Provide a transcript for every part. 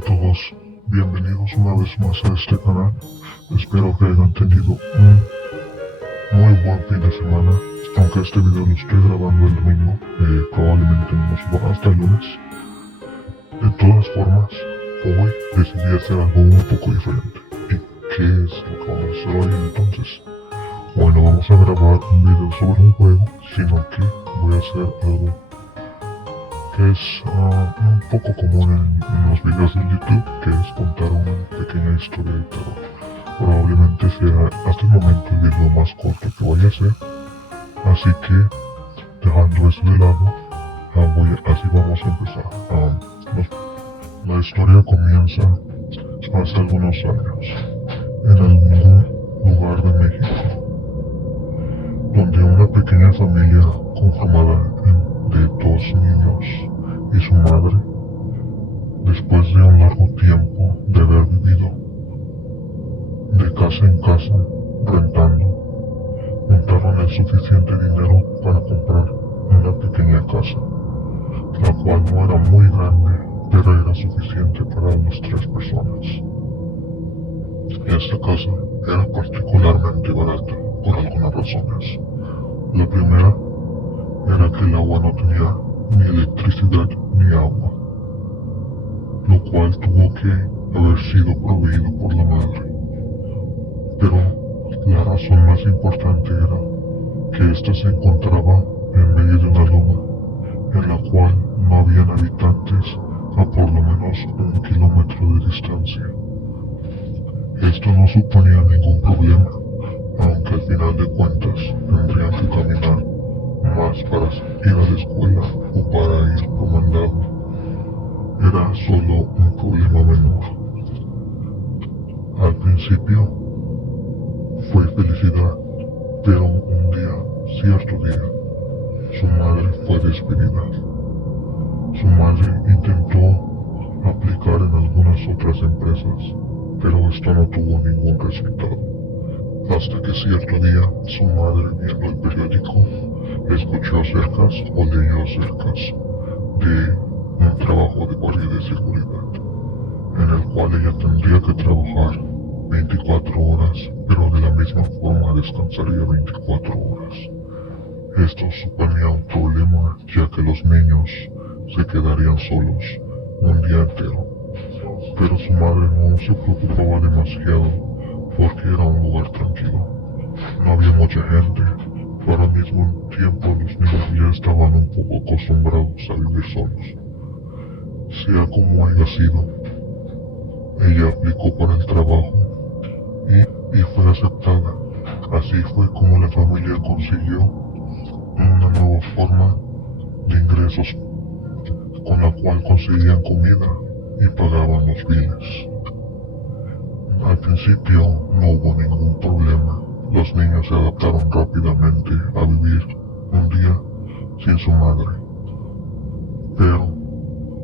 a todos, bienvenidos una vez más a este canal. Espero que hayan tenido un muy buen fin de semana. Aunque este video lo estoy grabando el domingo, probablemente no lo suba hasta el lunes. De todas formas, hoy decidí hacer algo un poco diferente. ¿Y qué es lo que vamos a hacer hoy entonces? Hoy no vamos a grabar un video sobre un juego, sino que voy a hacer algo que es un poco común en los videos de YouTube, que es contar una pequeña historia de terror. Probablemente sea hasta el momento el video más corto que voy a hacer, así que dejando eso de lado, así vamos a empezar. La historia comienza hace algunos años, en algún lugar de México, donde una pequeña familia conformada de dos niños y su madre, después de un largo tiempo de haber vivido de casa en casa rentando, juntaron el suficiente dinero para comprar una pequeña casa, la cual no era muy grande, pero era suficiente para las tres personas. Esta casa era particularmente barata por algunas razones. La primera era que el agua no tenía ni electricidad ni agua, lo cual tuvo que haber sido proveído por la madre. Pero la razón más importante era que ésta se encontraba en medio de una loma, en la cual no habían habitantes a por lo menos 1 kilómetro de distancia. Esto no suponía ningún problema, aunque al final de cuentas tendrían que caminar más para ir a la escuela o para ir por mandado. Era solo un problema menor. Al principio fue felicidad, pero un día, cierto día, su madre fue despedida. Su madre intentó aplicar en algunas otras empresas, pero esto no tuvo ningún resultado. Hasta que cierto día, su madre, viendo el periódico, escuchó acerca o leyó acerca de un trabajo de guardia de seguridad, en el cual ella tendría que trabajar 24 horas, pero de la misma forma descansaría 24 horas. Esto suponía un problema, ya que los niños se quedarían solos un día entero. Pero su madre no se preocupaba demasiado, porque era un lugar tranquilo. No había mucha gente, pero al mismo tiempo los niños ya estaban un poco acostumbrados a vivir solos. Sea como haya sido, ella aplicó para el trabajo y fue aceptada. Así fue como la familia consiguió una nueva forma de ingresos, con la cual conseguían comida y pagaban los biles. Al principio no hubo ningún problema. Los niños se adaptaron rápidamente a vivir un día sin su madre. Pero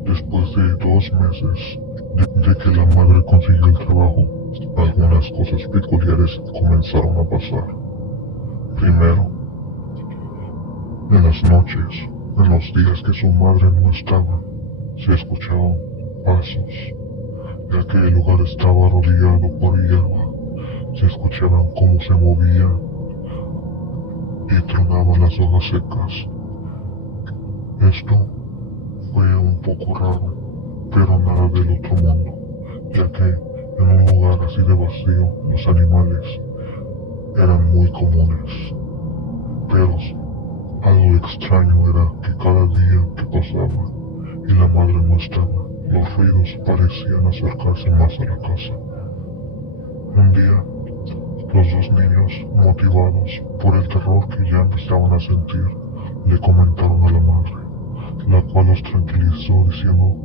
después de 2 meses de que la madre consiguió el trabajo, algunas cosas peculiares comenzaron a pasar. Primero, en las noches, en los días que su madre no estaba, se escuchaban pasos, ya que el lugar estaba rodeado por hierba. Se escuchaban cómo se movían y tronaban las hojas secas. Esto fue un poco raro, pero nada del otro mundo, ya que en un lugar así de vacío los animales eran muy comunes. Pero algo extraño era que cada día que pasaba y la madre no estaba, los ruidos parecían acercarse más a la casa. Un día, los dos niños, motivados por el terror que ya empezaban a sentir, le comentaron a la madre, la cual los tranquilizó diciendo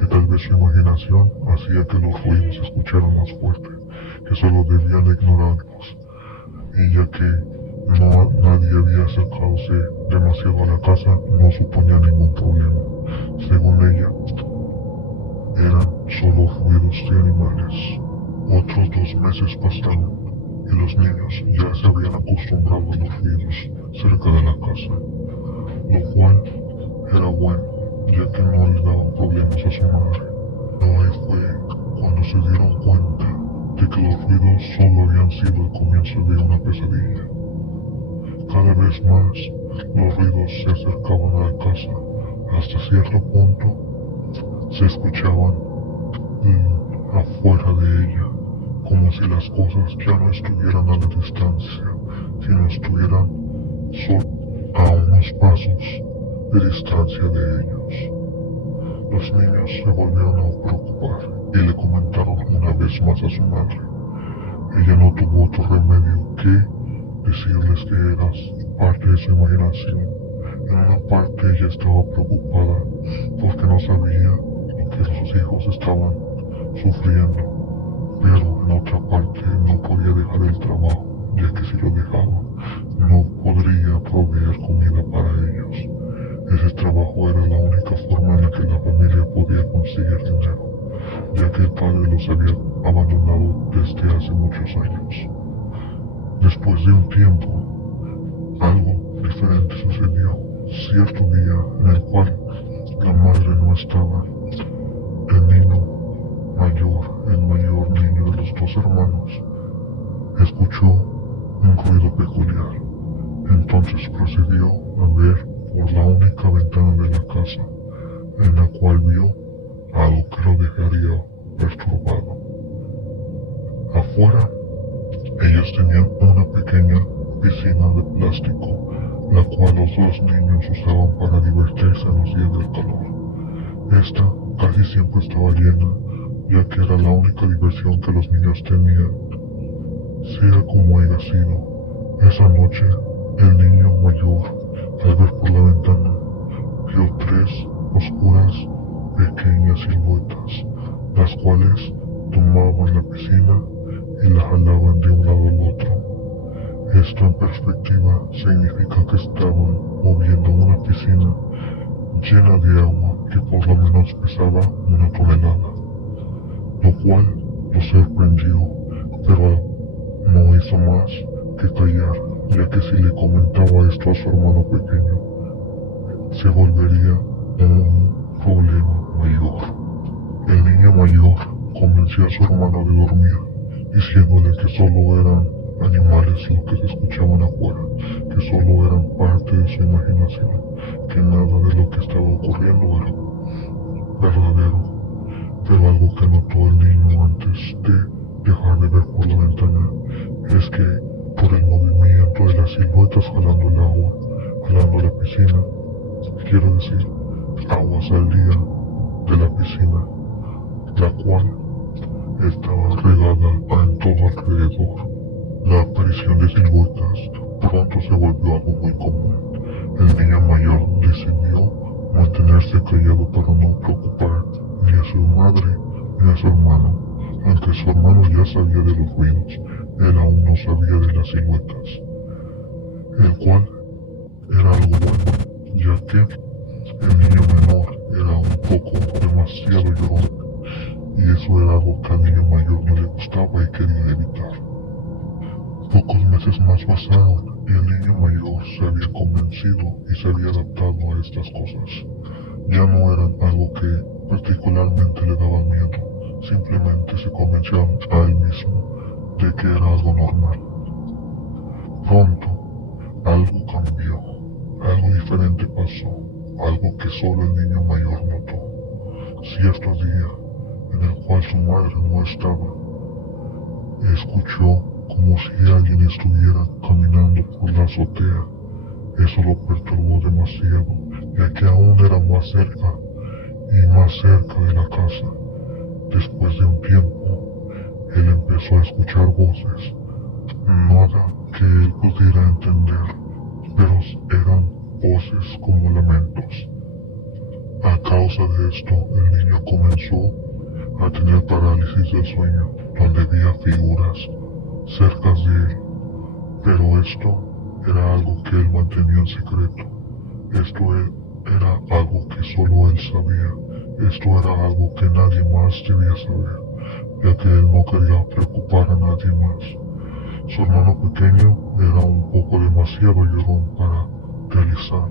que tal vez su imaginación hacía que los ruidos se escucharan más fuerte, que solo debían ignorarlos, y ya que nadie había acercándose demasiado a la casa, no suponía ningún problema. Según ella, eran solo ruidos de animales. Otros 2 meses pasaron y los niños ya se habían acostumbrado a los ruidos cerca de la casa, lo cual era bueno, ya que no les daban problemas a su madre. No, ahí fue se dieron cuenta de que los ruidos solo habían sido el comienzo de una pesadilla. Cada vez más los ruidos se acercaban a la casa. Hasta cierto punto se escuchaban afuera de ella, como si las cosas ya no estuvieran a la distancia, sino estuvieran solo a unos pasos de distancia de ellos. Los niños se volvieron a preocupar y le comentaron una vez más a su madre. Ella no tuvo otro remedio que decirles que era parte de su imaginación. En una parte ella estaba preocupada porque no sabía lo que sus hijos estaban sufriendo, pero en otra parte no podía dejar el trabajo, ya que si lo dejaba no podría proveer comida para ellos. Ese trabajo era la única forma en la que la familia podía conseguir dinero, ya que el padre los había abandonado desde hace muchos años. Después de un tiempo, algo diferente sucedió. Cierto día en el cual la madre no estaba, el niño mayor, el mayor niño de los dos hermanos, escuchó un ruido peculiar. Entonces procedió a ver por la única ventana de la casa, en la cual vio algo que lo dejaría perturbado. Afuera, ellos tenían una pequeña piscina de plástico, la cual los dos niños usaban para divertirse en los días del calor. Esta casi siempre estaba llena, ya que era la única diversión que los niños tenían. Sea como haya sido, esa noche el niño mayor, al ver por la ventana, vio tres oscuras, pequeñas siluetas, las cuales tomaban la piscina y la jalaban de un lado al otro. Esto en perspectiva significa que estaban moviendo una piscina llena de agua que por lo menos pesaba 1 tonelada, lo cual lo sorprendió, pero no hizo más que callar, ya que si le comentaba esto a su hermano pequeño, se volvería un problema mayor. El niño mayor convenció a su hermano de dormir, diciéndole que solo eran animales lo que se escuchaban afuera, que solo eran parte de su imaginación, que nada de lo que estaba ocurriendo era verdadero. Pero algo que notó el niño antes de dejar de ver por la ventana es que por el movimiento de las siluetas jalando el agua, jalando la piscina, quiero decir, agua salía de la piscina, la cual estaba regada en todo alrededor. La aparición de siluetas pronto se volvió algo muy común. El niño mayor decidió mantenerse callado para no preocupar ni a su madre ni a su hermano. Aunque su hermano ya sabía de los ruidos, él aún no sabía de las siluetas, el cual era algo bueno, ya que el niño menor era un poco demasiado llorón, y eso era algo que al niño mayor no le gustaba y quería evitar. Pocos meses más pasaron y el niño mayor se había convencido y se había adaptado a estas cosas. Ya no eran algo que particularmente le daba miedo, simplemente se convenció a él mismo de que era algo normal. Pronto, algo cambió, algo diferente pasó, algo que solo el niño mayor notó. Cierto día, en el cual su madre no estaba, escuchó como si alguien estuviera caminando por la azotea. Eso lo perturbó demasiado, ya que aún era más cerca y más cerca de la casa. Después de un tiempo, él empezó a escuchar voces, nada que él pudiera entender, pero eran voces como lamentos. A causa de esto, el niño comenzó a tener parálisis del sueño, donde veía figuras cerca de él, pero esto era algo que él mantenía en secreto. Esto era algo que solo él sabía. Esto era algo que nadie más debía saber, ya que él no quería preocupar a nadie más. Su hermano pequeño era un poco demasiado llorón para realizar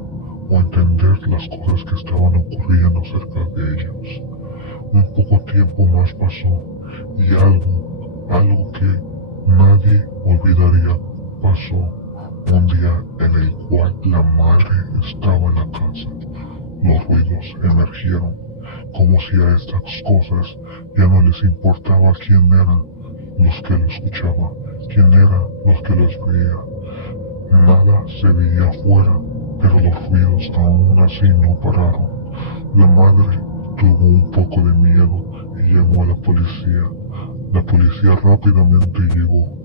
o entender las cosas que estaban ocurriendo cerca de ellos. Un poco tiempo más pasó un día en el cual la madre estaba en la casa. Los ruidos emergieron, como si a estas cosas ya no les importaba quién eran los que lo escuchaban, quién eran los que los veía. Nada se veía afuera, pero los ruidos aún así no pararon. La madre tuvo un poco de miedo y llamó a la policía. La policía rápidamente llegó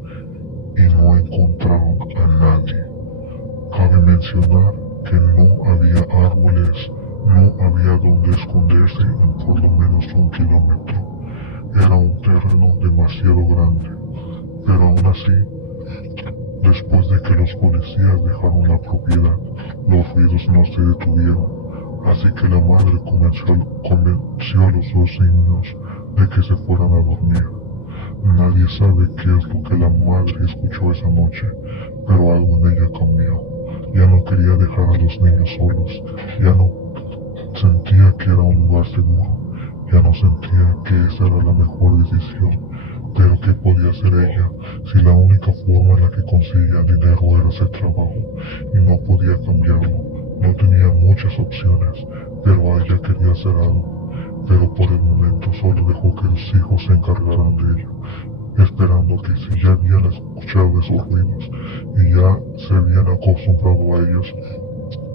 y no encontraron a nadie. Cabe mencionar que no había árboles, no había donde esconderse en por lo menos 1 kilómetro. Era un terreno demasiado grande, pero aún así, después de que los policías dejaron la propiedad, los ruidos no se detuvieron, así que la madre convenció a los 2 niños de que se fueran a dormir. Nadie sabe qué es lo que la madre escuchó esa noche, pero algo en ella cambió. Ya no quería dejar a los niños solos, ya no sentía que era un lugar seguro, ya no sentía que esa era la mejor decisión. Pero ¿qué podía hacer ella si la única forma en la que conseguía dinero era hacer trabajo y no podía cambiarlo? No tenía muchas opciones, pero ella quería hacer algo. Pero por el momento solo dejó que los hijos se encargaran de ello, esperando que si ya habían escuchado esos ruidos y ya se habían acostumbrado a ellos,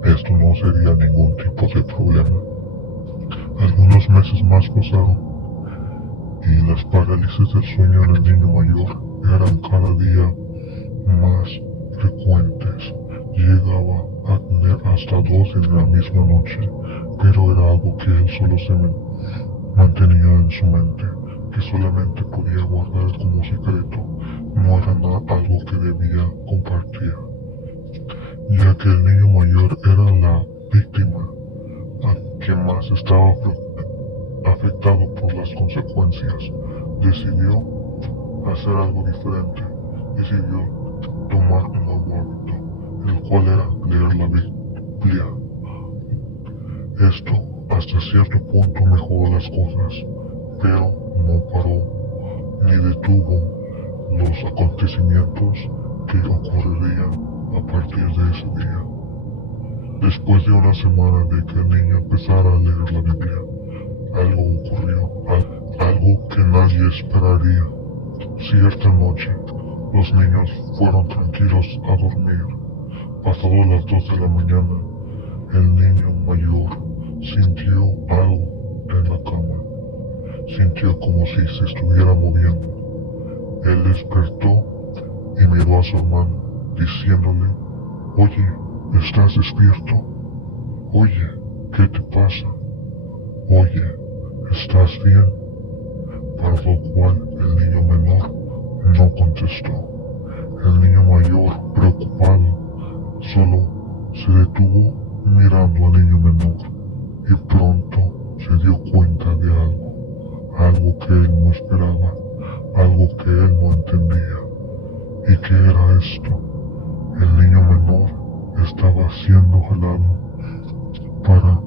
esto no sería ningún tipo de problema. Algunos meses más pasaron y las parálisis del sueño en el niño mayor eran cada día más frecuentes. Llegaba a tener hasta 2 en la misma noche, pero era algo que él solo se mantenía en su mente, que solamente podía guardar como secreto. No era algo que debía compartir, ya que el niño mayor era la víctima a que más estaba afectado por las consecuencias. Decidió hacer algo diferente, decidió tomar un nuevo hábito, el cual era leer la Biblia. Esto hasta cierto punto mejoró las cosas, pero no paró ni detuvo los acontecimientos que ocurrirían a partir de ese día. Después de una semana de que el niño empezara a leer la Biblia, algo ocurrió, algo que nadie esperaría. Cierta noche, los niños fueron tranquilos a dormir. Pasado las 2 de la mañana, el niño mayor sintió algo en la cama. Sintió como si se estuviera moviendo. Él despertó y miró a su hermano, diciéndole: «Oye, ¿estás despierto? Oye, ¿qué te pasa? Oye, ¿estás bien?». Para lo cual el niño menor no contestó. El niño mayor, preocupado, solo se detuvo mirando al niño menor y pronto se dio cuenta de algo que él no esperaba, algo que él no entendía. ¿Y qué era esto? El niño menor estaba siendo jalado para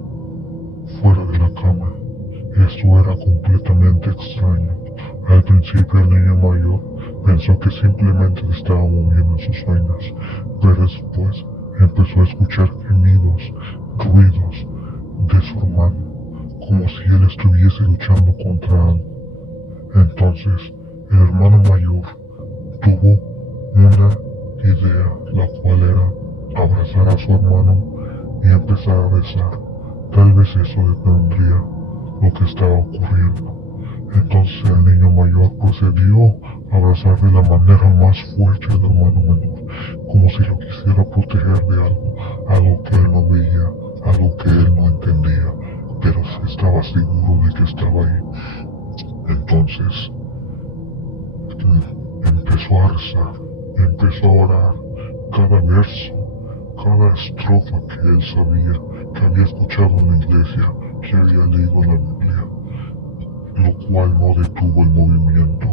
fuera de la cama. Esto era completamente extraño. Al principio el niño mayor pensó que simplemente se estaba moviendo en sus sueños, pero después empezó a escuchar gemidos, ruidos de su hermano, como si él estuviese luchando contra algo. Entonces el hermano mayor tuvo una idea, la cual era abrazar a su hermano y empezar a besar. Tal vez eso detendría lo que estaba ocurriendo. Entonces el niño mayor procedió a abrazar de la manera más fuerte al hermano menor, como si lo quisiera proteger de algo que él no veía, algo que él no entendía, pero sí estaba seguro de que estaba ahí. Entonces empezó a rezar, empezó a orar. Cada verso, cada estrofa que él sabía, que había escuchado en la iglesia, que había leído en la Biblia, lo cual no detuvo el movimiento.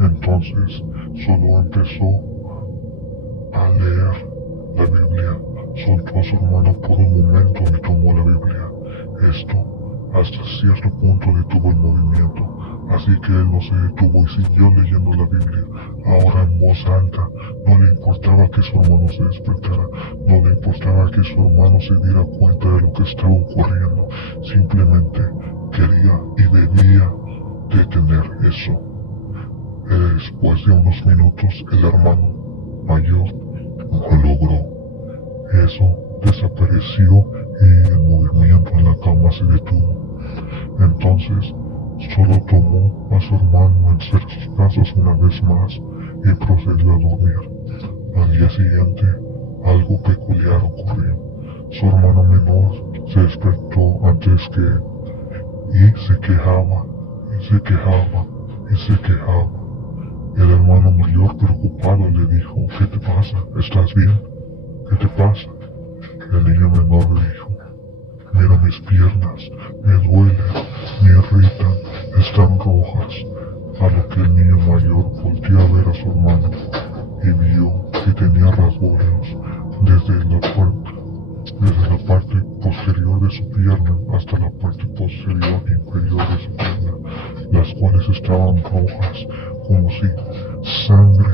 Entonces solo empezó a leer la Biblia. Soltó a su hermano por un momento y tomó la Biblia. Esto hasta cierto punto detuvo el movimiento, Así que él no se detuvo y siguió leyendo la Biblia, ahora en voz alta. No le importaba que su hermano se despertara, no le importaba que su hermano se diera cuenta de lo que estaba ocurriendo. Simplemente quería y debía detener eso. Después de unos minutos, el hermano mayor lo logró. Eso desapareció y el movimiento en la cama se detuvo. Entonces, solo tomó a su hermano entre sus brazos una vez más y procedió a dormir. Al día siguiente, algo peculiar ocurrió. Su hermano menor se despertó antes y se quejaba, y se quejaba, y se quejaba. El hermano mayor, preocupado, le dijo: ¿Qué te pasa? ¿Estás bien? ¿Qué te pasa? El niño menor le dijo: Mira mis piernas, me duelen, me irritan, están rojas. A lo que el niño mayor volteó a ver a su hermano y vio que tenía rasguños desde la parte posterior de su pierna hasta la parte posterior e inferior de su pierna, las cuales estaban rojas, como si sangre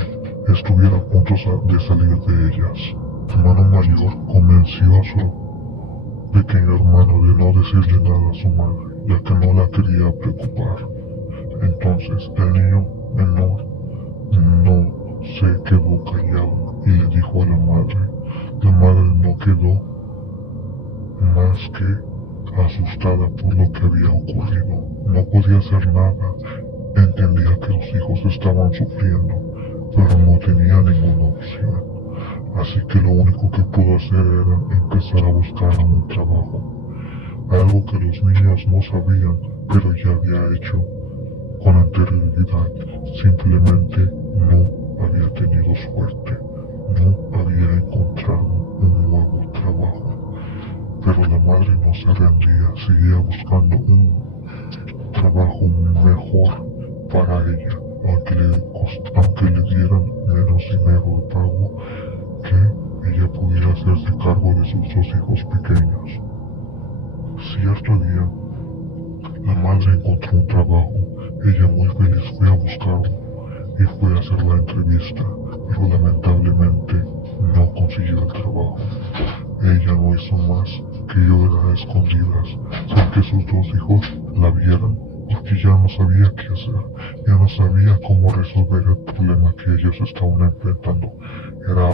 estuviera a punto de salir de ellas. Su hermano mayor convenció a su pequeño hermano de no decirle nada a su madre, ya que no la quería preocupar. Entonces el niño menor no se quedó callado y le dijo a la madre. La madre no quedó más que asustada por lo que había ocurrido. No podía hacer nada. Entendía que los hijos estaban sufriendo, pero no tenía ninguna opción. Así que lo único que pudo hacer era empezar a buscar un trabajo. Algo que los niños no sabían, pero ya había hecho con anterioridad. Simplemente no había tenido suerte. No había encontrado un nuevo trabajo. Pero la madre no se rendía, seguía buscando un trabajo mejor para ella, aunque le dieran menos dinero de pago, que ella pudiera hacerse cargo de sus dos hijos pequeños. Cierto día, la madre encontró un trabajo. Ella, muy feliz, fue a buscarlo y fue a hacer la entrevista, pero lamentablemente no consiguió el trabajo. Ella no hizo más que llorar a escondidas sin que sus dos hijos la vieran, porque ya no sabía qué hacer, ya no sabía cómo resolver el problema que ellos estaban enfrentando. Era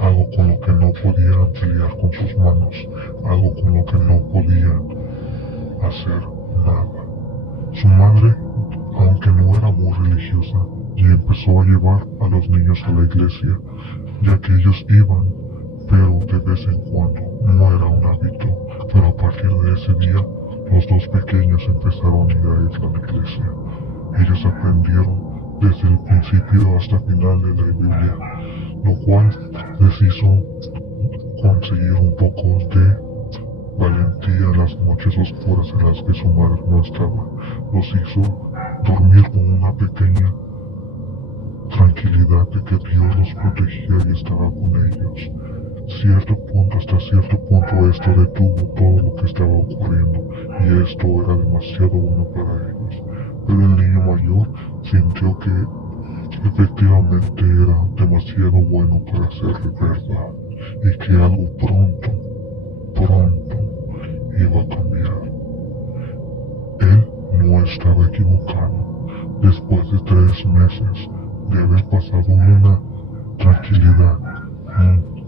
algo con lo que no podían pelear con sus manos, algo con lo que no podían hacer nada. Su madre, aunque no era muy religiosa, ya empezó a llevar a los niños a la iglesia, ya que ellos iban, pero de vez en cuando. No era un hábito, pero a partir de ese día, los dos pequeños empezaron a ir a la iglesia. Ellos aprendieron desde el principio hasta el final de la Biblia, lo cual les hizo conseguir un poco de valentía en las noches oscuras en las que su madre no estaba. Los hizo dormir con una pequeña tranquilidad de que Dios los protegía y estaba con ellos. Hasta cierto punto esto detuvo todo lo que estaba ocurriendo, y esto era demasiado bueno para ellos. Pero el niño mayor sintió que efectivamente era demasiado bueno para ser verdad, y que algo pronto iba a cambiar. Él no estaba equivocado. Después de 3 meses de haber pasado una tranquilidad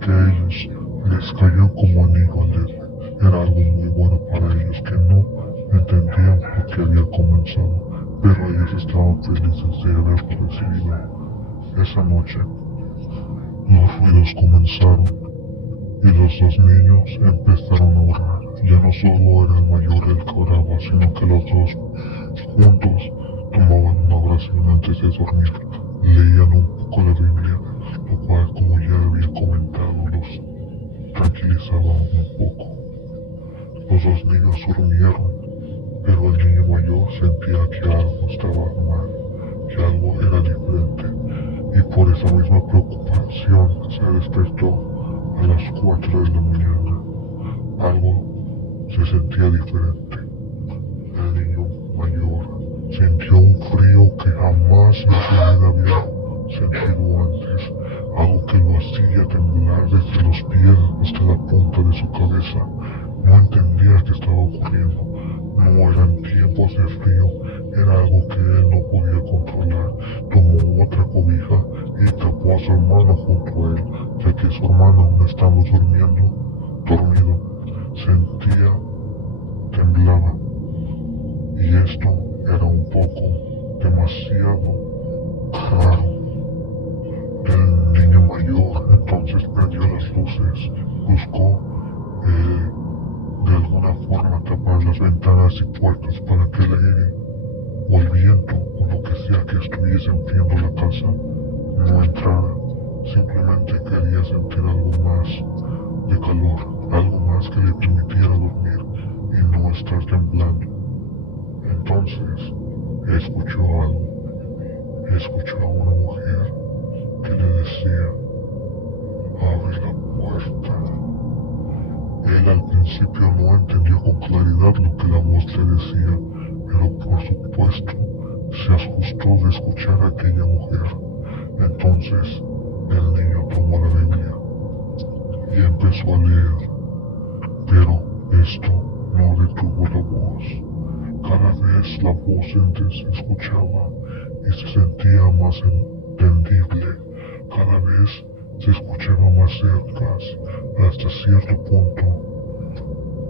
que a ellos les cayó como anillo al dedo, era algo muy bueno para ellos que no entendían por qué había comenzado, pero ellos estaban felices de haberlo recibido. Esa noche, los ruidos comenzaron y los dos niños empezaron a orar. Ya no solo era el mayor el que oraba, sino que los dos juntos tomaban una oración antes de dormir. Leían un poco la Biblia, lo cual, como ya había comentado, los tranquilizaba un poco. Los dos niños durmieron, pero el niño mayor sentía que algo estaba mal, que algo era diferente, y por esa misma preocupación se despertó a las 4 de la mañana. Algo se sentía diferente. El niño mayor sintió jamás en su vida había sentido antes, algo que lo hacía temblar desde los pies hasta la punta de su cabeza. No entendía qué estaba ocurriendo. No eran tiempos de frío, era algo que él no podía controlar. Tomó otra cobija y tapó a su hermano junto a él, ya que su hermano, aún estando dormido, sentía, temblaba. Y esto era un poco demasiado raro. El niño mayor entonces prendió las luces, buscó de alguna forma tapar las ventanas y puertas para que el aire o el viento o lo que sea que estuviese enfriando la casa no entrara. Simplemente quería sentir algo más de calor, algo más que le permitiera dormir y no estar temblando. Entonces escuchó algo. Escuchó a una mujer que le decía: abre la puerta. Él al principio no entendió con claridad lo que la voz le decía, pero por supuesto se asustó de escuchar a aquella mujer. Entonces el niño tomó la Biblia y empezó a leer, pero esto no detuvo la voz. Cada vez la voz se escuchaba y se sentía más entendible. Cada vez se escuchaba más cerca, hasta cierto punto.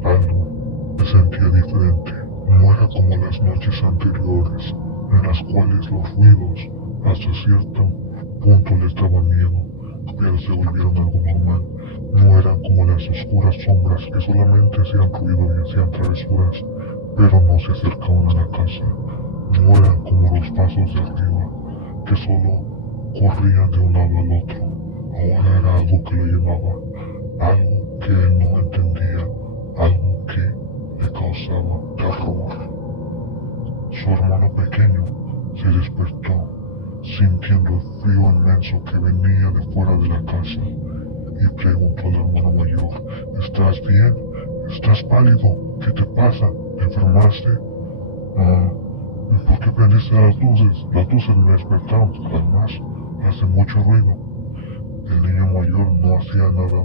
Algo se sentía diferente. No era como las noches anteriores, en las cuales los ruidos hasta cierto punto les daban miedo, pero se volvieron algo normal. No eran como las oscuras sombras que solamente hacían ruido y hacían travesuras, pero no se acercaban a la casa. No eran como los pasos de arriba, que solo corrían de un lado al otro. Ahora era algo que lo llevaba, algo que él no entendía, algo que le causaba terror. Su hermano pequeño se despertó, sintiendo el frío inmenso que venía de fuera de la casa, y preguntó al hermano mayor: ¿estás bien? ¿Estás pálido? ¿Qué te pasa? ¿Te enfermaste? ¿Y por qué prendiste las luces? Las luces me despertaron, además hace mucho ruido. El niño mayor no hacía nada,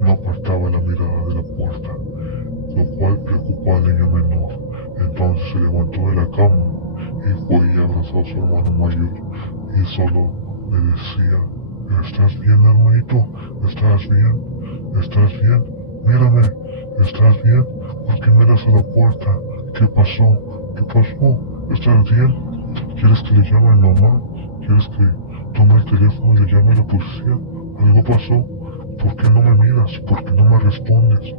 no apartaba la mirada de la puerta, lo cual preocupó al niño menor. Entonces se levantó de la cama y fue y abrazó a su hermano mayor y solo le decía: ¿estás bien, hermanito? ¿Estás bien? ¿Estás bien? Mírame, ¿estás bien? ¿Por qué miras a la puerta? ¿Qué pasó? ¿Qué pasó? ¿Estás bien? ¿Quieres que le llame a mi mamá? ¿Quieres que tome el teléfono y le llame a la policía? ¿Algo pasó? ¿Por qué no me miras? ¿Por qué no me respondes?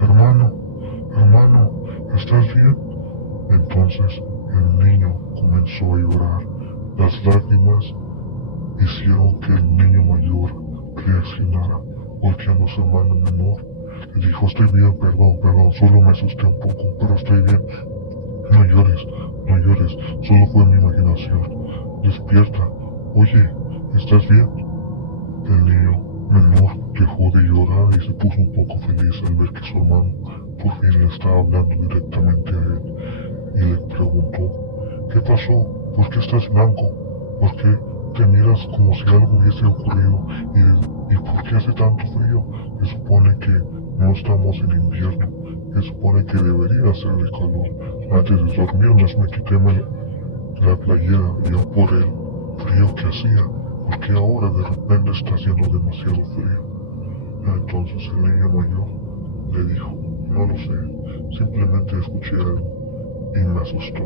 Hermano, ¿estás bien? Entonces el niño comenzó a llorar. Las lágrimas hicieron que el niño mayor reaccionara. Volteando a su hermano menor, le dijo: estoy bien, perdón, solo me asusté un poco, pero estoy bien. No llores, solo fue mi imaginación. Despierta. Oye, ¿estás bien? El niño menor dejó de llorar y se puso un poco feliz al ver que su hermano por fin le estaba hablando directamente a él, y le preguntó: ¿qué pasó? ¿Por qué estás blanco? ¿Por qué te miras como si algo hubiese ocurrido? ¿Y por qué hace tanto frío? Se supone que no estamos en invierno, se supone que debería hacer de calor. Antes de dormirnos me quité la playera y yo por el frío que hacía, porque ahora de repente está haciendo demasiado frío. Entonces el niño mayor le dijo: no lo sé, simplemente escuché algo y me asustó.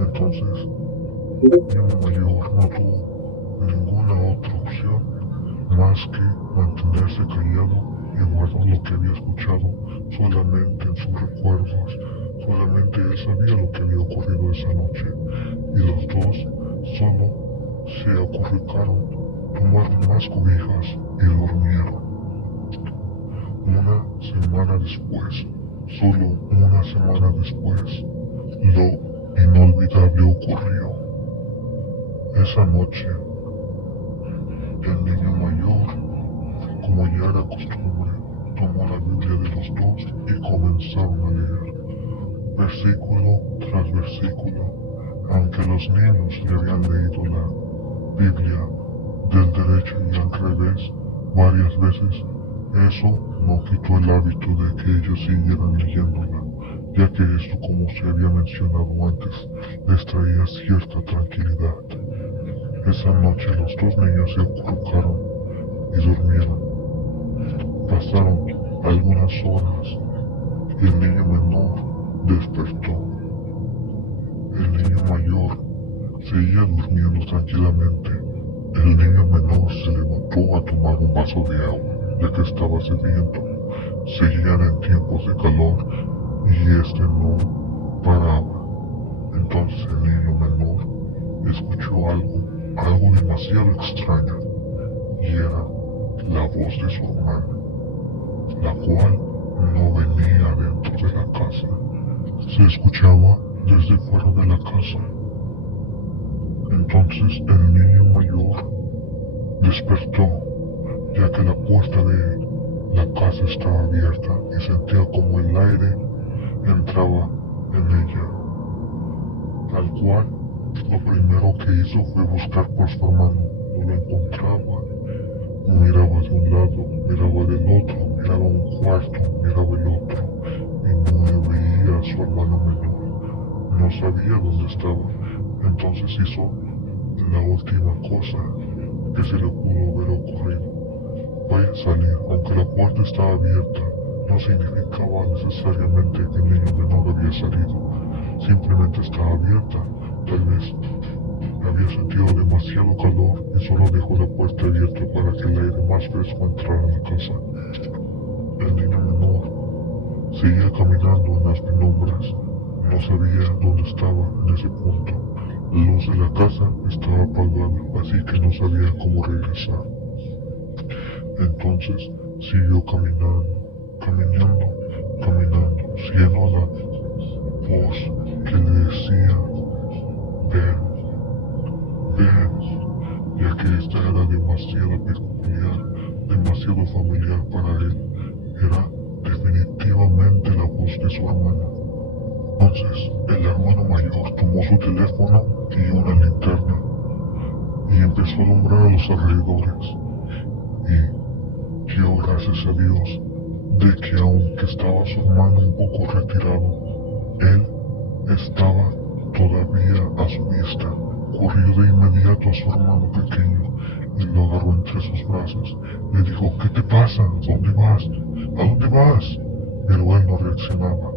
Entonces el niño mayor no tuvo ninguna otra opción más que mantenerse callado y guardar lo que había escuchado solamente en sus recuerdos. Solamente él sabía lo que había ocurrido esa noche, y los dos solo se acurrucaron, tomaron más cobijas y durmieron. Una semana después, solo una semana después, lo inolvidable ocurrió. Esa noche, el niño mayor, como ya era costumbre, tomó la Biblia de los dos y comenzaron a leer, versículo tras versículo. Aunque los niños le habían leído la Biblia del derecho y al revés varias veces, eso no quitó el hábito de que ellos siguieran leyéndola, ya que esto, como se había mencionado antes, les traía cierta tranquilidad. Esa noche los dos niños se acurrucaron y durmieron. Pasaron algunas horas y el niño menor despertó. El niño mayor seguía durmiendo tranquilamente. El niño menor se levantó a tomar un vaso de agua, ya que estaba sediento. Seguían en tiempos de calor y este no paraba. Entonces el niño menor escuchó algo demasiado extraño, y era la voz de su hermana, la cual no venía dentro de la casa. Se escuchaba desde fuera de la casa. Entonces el niño mayor despertó, ya que la puerta de la casa estaba abierta y sentía como el aire entraba en ella. Tal cual, lo primero que hizo fue buscar por su hermano. No lo encontraba. Miraba de un lado, miraba del otro, miraba un cuarto, miraba el otro, y no veía a su hermano menor. No sabía dónde estaba. Entonces hizo la última cosa que se le pudo haber ocurrido. Vaya a salir, aunque la puerta estaba abierta, no significaba necesariamente que el niño menor había salido. Simplemente estaba abierta. Tal vez había sentido demasiado calor y solo dejó la puerta abierta para que el aire más fresco entrara en la casa. El niño menor seguía caminando en las penumbras. No sabía dónde estaba en ese punto. La luz de la casa estaba apagada, así que no sabía cómo regresar. Entonces siguió caminando, siguiendo la voz que le decía, ven, ya que esta era demasiado peculiar, demasiado familiar para él. Era definitivamente la voz de su hermano. Entonces el hermano mayor tomó su teléfono y una linterna y empezó a alumbrar a los alrededores. Y dio gracias a Dios de que aunque estaba su hermano un poco retirado, él estaba todavía a su vista. Corrió de inmediato a su hermano pequeño y lo agarró entre sus brazos. Le dijo, ¿qué te pasa? ¿Dónde vas? ¿A dónde vas? Pero él no reaccionaba.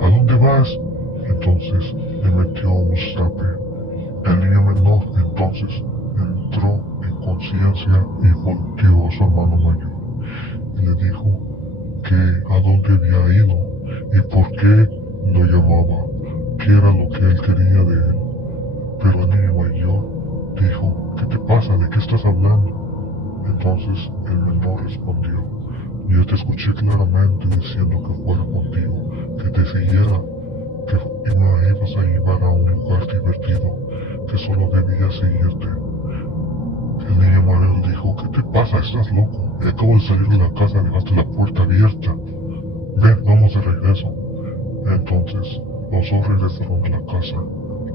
¿A dónde vas? Entonces le metió un zape. El niño menor entonces entró en conciencia y volteó a su hermano mayor y le dijo que a dónde había ido y por qué lo llamaba, qué era lo que él quería de él. Pero el niño mayor dijo, ¿qué te pasa? ¿De qué estás hablando? Entonces el menor respondió, yo te escuché claramente diciendo que fuera contigo, que te siguiera, que me ibas a llevar a un lugar divertido, que solo debía seguirte. El niño mayor dijo, ¿qué te pasa? ¿Estás loco? Acabo de salir de la casa, dejaste la puerta abierta. Ven, vamos de regreso. Entonces los dos regresaron a la casa.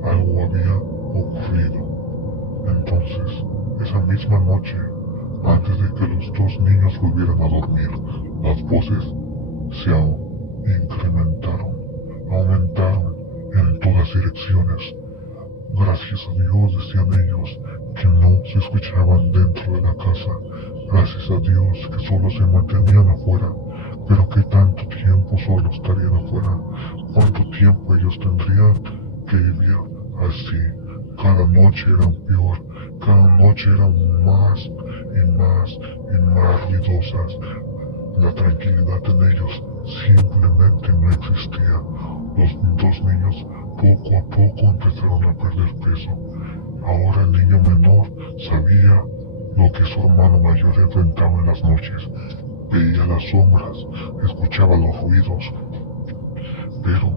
Algo había ocurrido. Entonces, esa misma noche, antes de que los dos niños volvieran a dormir, las voces se incrementaron, aumentaron en todas direcciones. Gracias a Dios, decían ellos, que no se escuchaban dentro de la casa. Gracias a Dios que solo se mantenían afuera. Pero ¿qué tanto tiempo solo estarían afuera? ¿Cuánto tiempo ellos tendrían que vivir así? Cada noche eran peor, cada noche eran más y más y más ruidosas. La tranquilidad en ellos simplemente no existía. Los dos niños poco a poco empezaron a perder peso. Ahora el niño menor sabía lo que su hermano mayor enfrentaba en las noches. Veía las sombras, escuchaba los ruidos, pero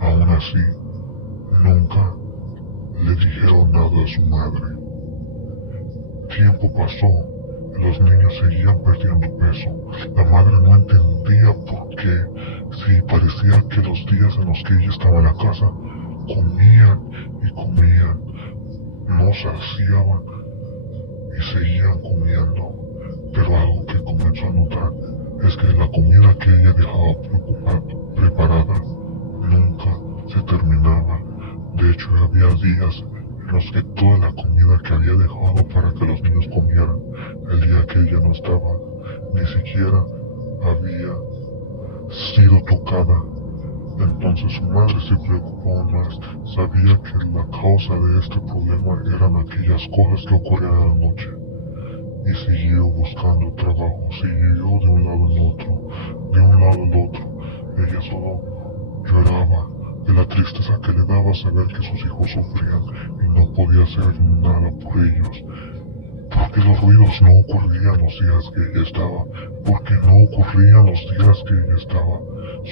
aún así nunca le dijeron nada a su madre. Tiempo pasó, los niños seguían perdiendo peso. La madre no entendía por qué, si parecía que los días en los que ella estaba en la casa comían y comían, no saciaban y seguían comiendo. Pero algo que comenzó a notar es que la comida que ella dejaba preparada nunca se terminaba. De hecho, había días en los que toda la comida que había dejado para que los niños comieran el día que ella no estaba, ni siquiera había sido tocada. Entonces su madre se preocupó aún más. Sabía que la causa de este problema eran aquellas cosas que ocurrían en la noche. Y siguió buscando trabajo, siguió de un lado al otro, de un lado al otro. Ella solo lloraba de la tristeza que le daba saber que sus hijos sufrían y no podía hacer nada por ellos. Porque los ruidos no ocurrían los días que ella estaba, porque no ocurrían los días que ella estaba,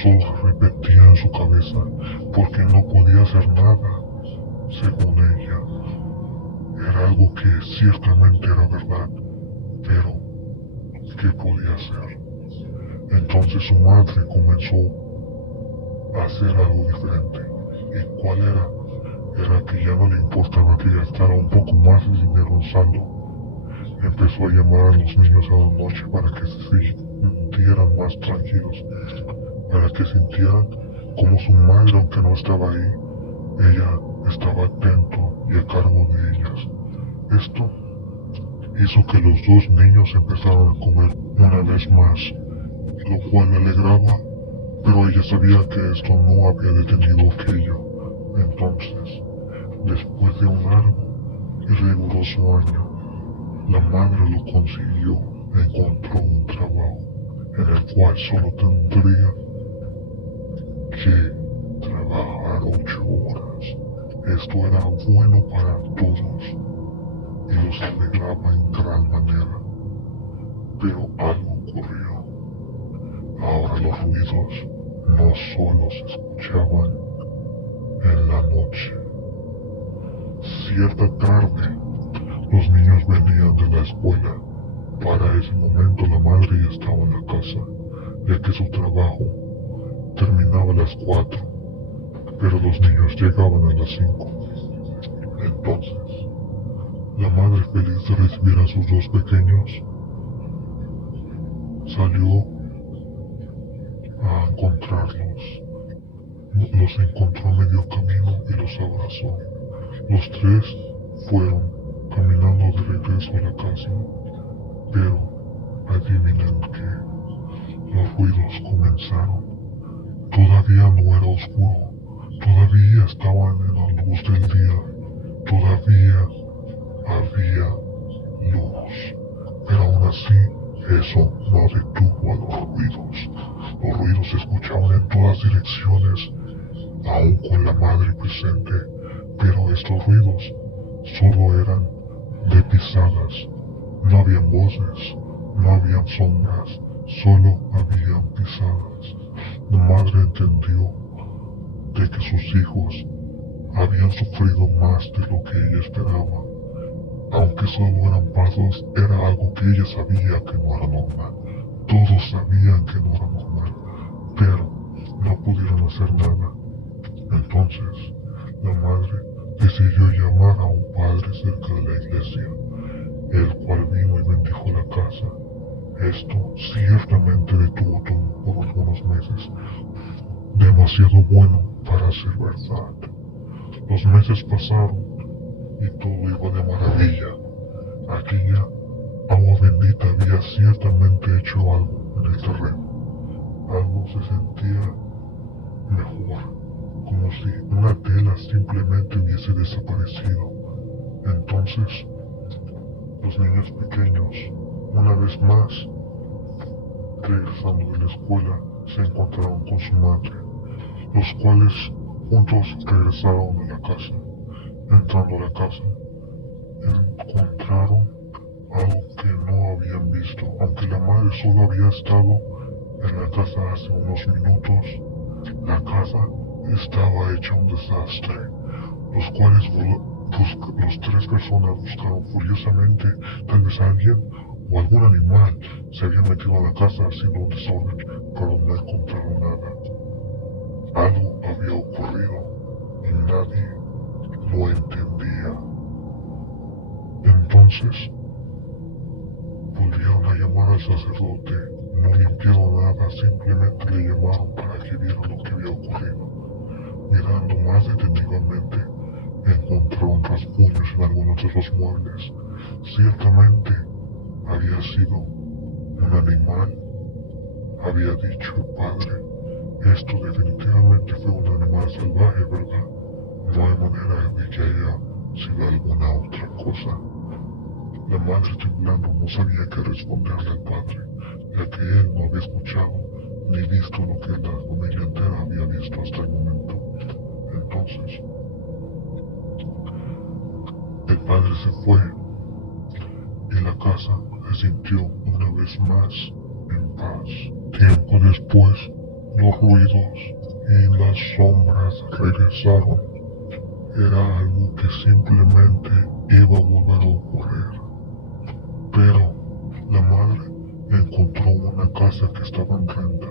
solo se repetía en su cabeza, porque no podía hacer nada, según ella. Era algo que ciertamente era verdad, pero ¿qué podía hacer? Entonces su madre comenzó a hacer algo diferente. ¿Y cuál era? Era que ya no le importaba que gastara un poco más de dinero en saldo. Empezó a llamar a los niños a la noche para que se sintieran más tranquilos, para que sintieran como su madre, aunque no estaba ahí, ella estaba atento y a cargo de ellas. Esto hizo que los dos niños empezaran a comer una vez más, lo cual le alegraba, pero ella sabía que esto no había detenido aquello. Entonces, después de un largo y riguroso año, la madre lo consiguió, encontró un trabajo en el cual solo tendría que trabajar 8 horas. Esto era bueno para todos y los alegraba en gran manera. Pero algo ocurrió. Ahora los ruidos no solo se escuchaban en la noche. Cierta tarde, los niños venían de la escuela. Para ese momento la madre ya estaba en la casa, ya que su trabajo terminaba a las 4, pero los niños llegaban a las 5. Entonces, la madre, feliz de recibir a sus dos pequeños, salió a encontrarlos. Los encontró a medio camino y los abrazó. Los tres fueron caminando de regreso a la casa, pero adivinen qué, los ruidos comenzaron. Todavía no era oscuro, todavía estaban en la luz del día, todavía había luz, pero aún así eso no detuvo a los ruidos. Los ruidos se escuchaban en todas direcciones, aún con la madre presente, pero estos ruidos solo eran de pisadas. No habían voces, no habían sombras, solo habían pisadas. La madre entendió de que sus hijos habían sufrido más de lo que ella esperaba. Aunque solo eran pasos, era algo que ella sabía que no era normal. Todos sabían que no era normal, pero no pudieron hacer nada. Entonces, la madre decidió llamar a un padre cerca de la iglesia, el cual vino y bendijo la casa. Esto ciertamente detuvo todo por algunos meses, demasiado bueno para ser verdad. Los meses pasaron y todo iba de maravilla. Aquella agua bendita había ciertamente hecho algo en el terreno. Algo se sentía mejor, como si una tela simplemente hubiese desaparecido. Entonces, los niños pequeños, una vez más, regresando de la escuela, se encontraron con su madre, los cuales juntos regresaron a la casa. Entrando a la casa, encontraron algo que no habían visto. Aunque la madre solo había estado en la casa hace unos minutos, la casa estaba hecha un desastre, los cuales los tres personas buscaron furiosamente. Tal vez alguien o algún animal se había metido a la casa haciendo un desorden, pero no encontraron nada. Algo había ocurrido y nadie Entonces volvieron a llamar al sacerdote. No limpiaron nada, simplemente le llamaron para que vieran lo que había ocurrido. Mirando más detenidamente, encontraron rasguños en algunos de los muebles. Ciertamente había sido un animal, había dicho el padre. Esto definitivamente fue un animal salvaje, ¿verdad? No hay manera de que haya sido alguna otra cosa. La madre, temblando, no sabía qué responderle al padre, ya que él no había escuchado ni visto lo que la familia entera había visto hasta el momento. Entonces, el padre se fue y la casa se sintió una vez más en paz. Tiempo después, los ruidos y las sombras regresaron. Era algo que simplemente iba a volver a ocurrir. Pero la madre encontró una casa que estaba en renta,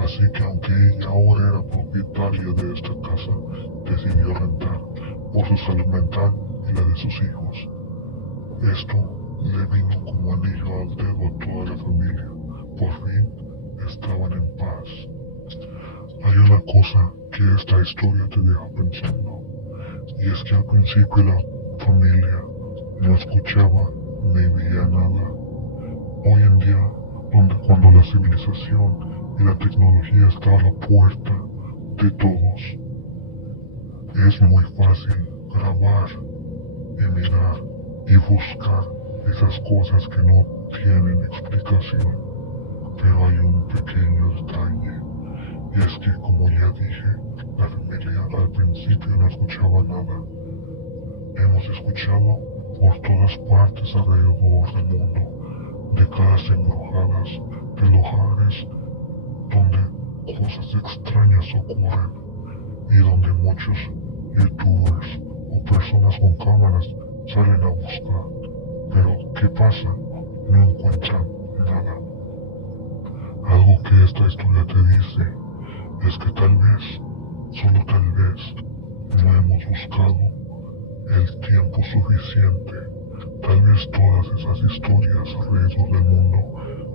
así que aunque ella ahora era propietaria de esta casa, decidió rentar por su salud mental y la de sus hijos. Esto le vino como anillo al dedo a toda la familia. Por fin estaban en paz. Hay una cosa que esta historia te deja pensando, y es que al principio la familia no escuchaba ni veía nada. Hoy en día, cuando la civilización y la tecnología está a la puerta de todos, es muy fácil grabar y mirar y buscar esas cosas que no tienen explicación. Pero hay un pequeño detalle, y es que, como ya dije, la familia al principio no escuchaba nada. Hemos escuchado por todas partes alrededor del mundo de casas embrujadas, de lugares donde cosas extrañas ocurren y donde muchos youtubers o personas con cámaras salen a buscar. Pero ¿qué pasa? No encuentran nada. Algo que esta historia te dice es que tal vez, solo tal vez, no hemos buscado el tiempo suficiente. Tal vez todas esas historias alrededor del mundo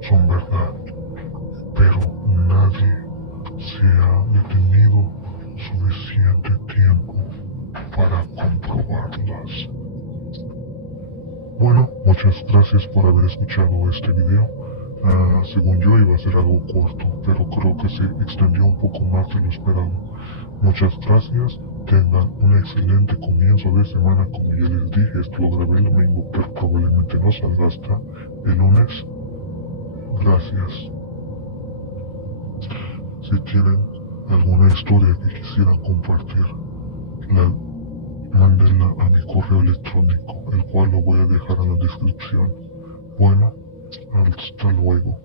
son verdad, pero nadie se ha detenido suficiente tiempo para comprobarlas. Bueno, muchas gracias por haber escuchado este video. Según yo iba a ser algo corto, pero creo que se extendió un poco más de lo esperado. Muchas gracias, tengan un excelente comienzo de semana. Como ya les dije, esto lo grabé el domingo, pero probablemente no salga hasta el lunes. Gracias. Si tienen alguna historia que quisieran compartir, mándenla a mi correo electrónico, el cual lo voy a dejar en la descripción. Bueno, hasta luego.